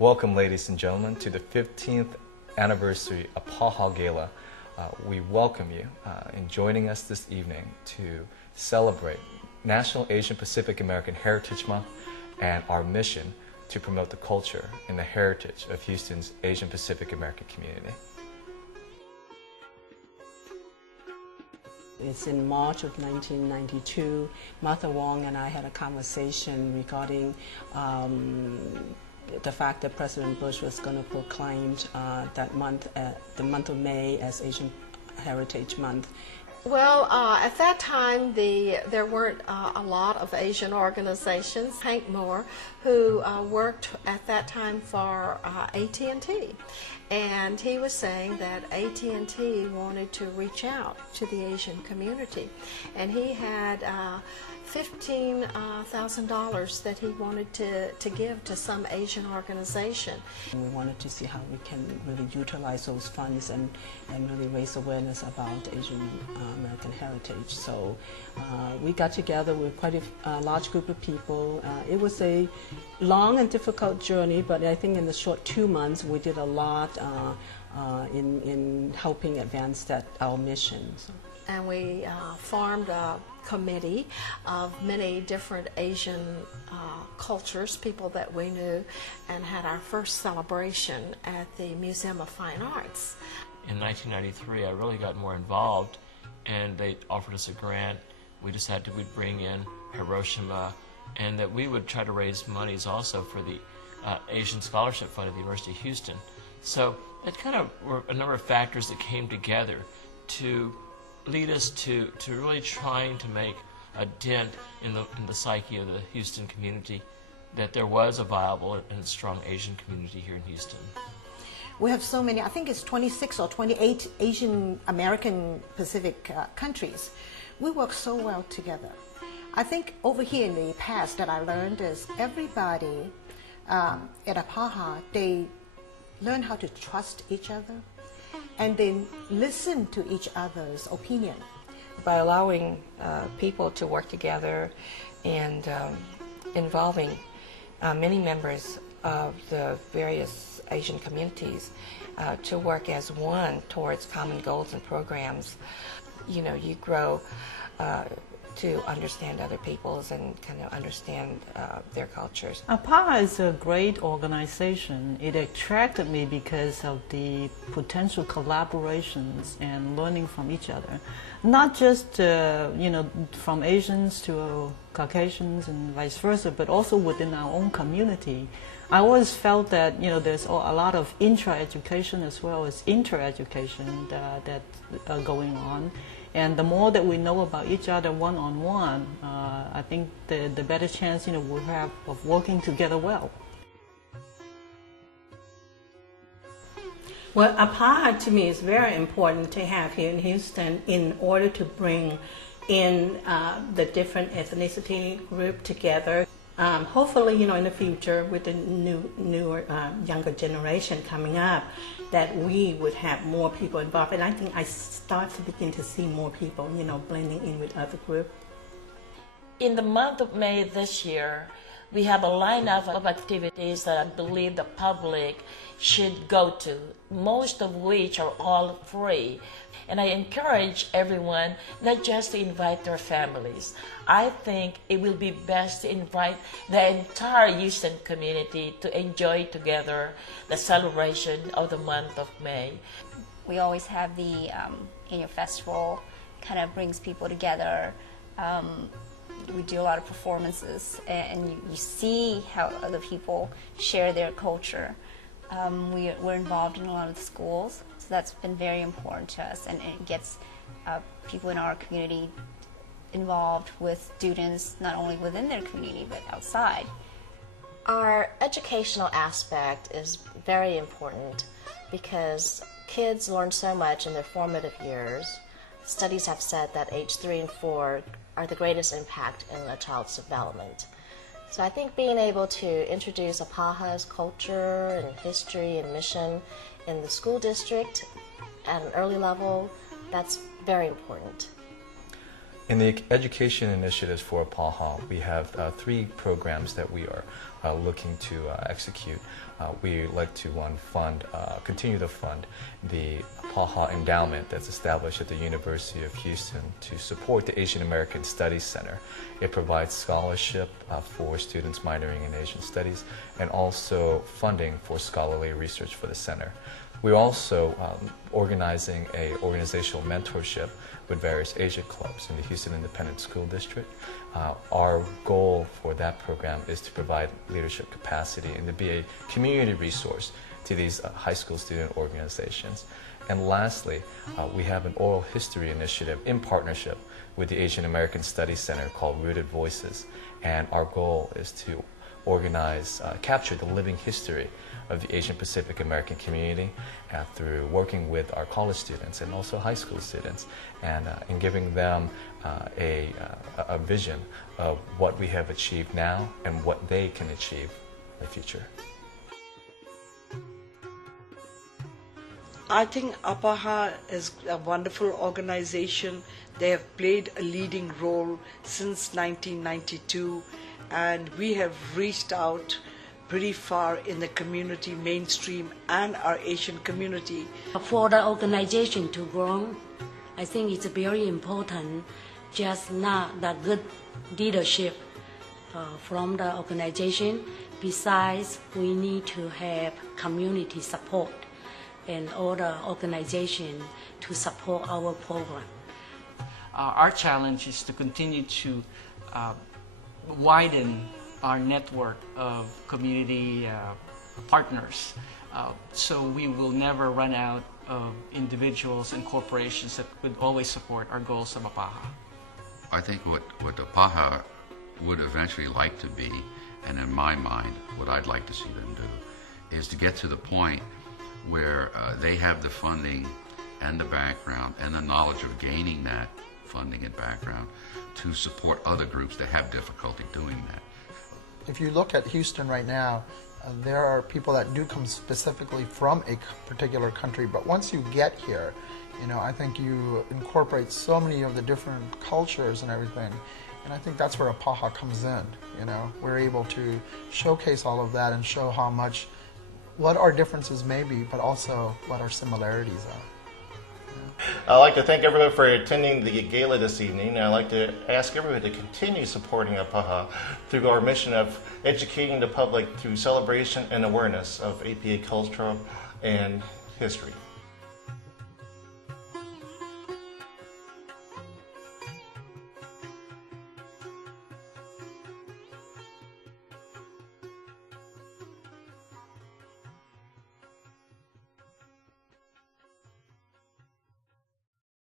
Welcome, ladies and gentlemen, to the 15th anniversary Apaha Gala. We welcome you in joining us this evening to celebrate National Asian Pacific American Heritage Month and our mission to promote the culture and the heritage of Houston's Asian Pacific American community. It's in March of 1992. Martha Wong and I had a conversation regarding the fact that President Bush was going to proclaim that month, the month of May, as Asian Heritage Month. Well, at that time, there weren't a lot of Asian organizations. Hank Moore, who worked at that time for AT&T, and he was saying that AT&T wanted to reach out to the Asian community, and he had $15,000 that he wanted to give to some Asian organization. We wanted to see how we can really utilize those funds and really raise awareness about Asian American heritage. So we got together with quite a large group of people. It was a long and difficult journey, but I think in the short 2 months we did a lot in helping advance our mission. So. And we formed a committee of many different Asian cultures, people that we knew, and had our first celebration at the Museum of Fine Arts. In 1993, I really got more involved, and they offered us a grant. We decided we'd bring in Hiroshima, and that we would try to raise monies also for the Asian Scholarship Fund at the University of Houston. So it kind of were a number of factors that came together to lead us to really trying to make a dent in the psyche of the Houston community, that there was a viable and strong Asian community here in Houston. We have so many, I think it's 26 or 28 Asian American Pacific countries. We work so well together. I think over here in the past that I learned is everybody at Apaha, they learn how to trust each other and then listen to each other's opinion. By allowing people to work together and involving many members of the various Asian communities to work as one towards common goals and programs, you know, you grow to understand other people's and kind of understand their cultures. Apaha is a great organization. It attracted me because of the potential collaborations and learning from each other. Not just you know, from Asians to Caucasians and vice versa, but also within our own community. I always felt that, you know, there's a lot of intra-education as well as inter-education that are going on. And the more that we know about each other one-on-one, I think the better chance, you know, we'll have of working together well. Well, Apaha to me is very important to have here in Houston in order to bring in the different ethnicity group together. Hopefully, you know, in the future with the newer, younger generation coming up, that we would have more people involved. And I think I start to begin to see more people, you know, blending in with other groups. In the month of May this year, we have a lineup of activities that I believe the public should go to, most of which are all free. And I encourage everyone not just to invite their families. I think it will be best to invite the entire Houston community to enjoy together the celebration of the month of May. We always have the annual festival, kind of brings people together. We do a lot of performances, and you see how other people share their culture. We're involved in a lot of the schools, so that's been very important to us, and it gets people in our community involved with students, not only within their community, but outside. Our educational aspect is very important because kids learn so much in their formative years. Studies have said that age 3 and 4 are the greatest impact in a child's development. So I think being able to introduce Apaha's culture and history and mission in the school district at an early level, that's very important. In the education initiatives for Apaha, we have 3 programs that we are looking to execute. We like to continue to fund the Apaha Endowment that's established at the University of Houston to support the Asian American Studies Center. It provides scholarship for students minoring in Asian Studies and also funding for scholarly research for the center. We're also organizing an organizational mentorship with various Asia clubs in the Houston Independent School District. Our goal for that program is to provide leadership capacity and to be a community resource to these high school student organizations. And lastly, we have an oral history initiative in partnership with the Asian American Studies Center called Rooted Voices. And our goal is to capture the living history of the Asian Pacific American community through working with our college students and also high school students and giving them a vision of what we have achieved now and what they can achieve in the future. I think Apaha is a wonderful organization. They have played a leading role since 1992, and we have reached out pretty far in the community mainstream and our Asian community. For the organization to grow, I think it's very important just not the good leadership from the organization. Besides, we need to have community support and other organizations to support our program. Our challenge is to continue to widen our network of community partners, so we will never run out of individuals and corporations that would always support our goals of Apaha. I think what Apaha would eventually like to be, and in my mind, what I'd like to see them do, is to get to the point where they have the funding and the background and the knowledge of gaining that funding and background to support other groups that have difficulty doing that. If you look at Houston right now, there are people that do come specifically from a particular country, but once you get here, I think you incorporate so many of the different cultures and everything, and I think that's where Apaha comes in. We're able to showcase all of that and show what our differences may be, but also what our similarities are. I'd like to thank everyone for attending the gala this evening, and I'd like to ask everyone to continue supporting Apaha through our mission of educating the public through celebration and awareness of APA culture and history.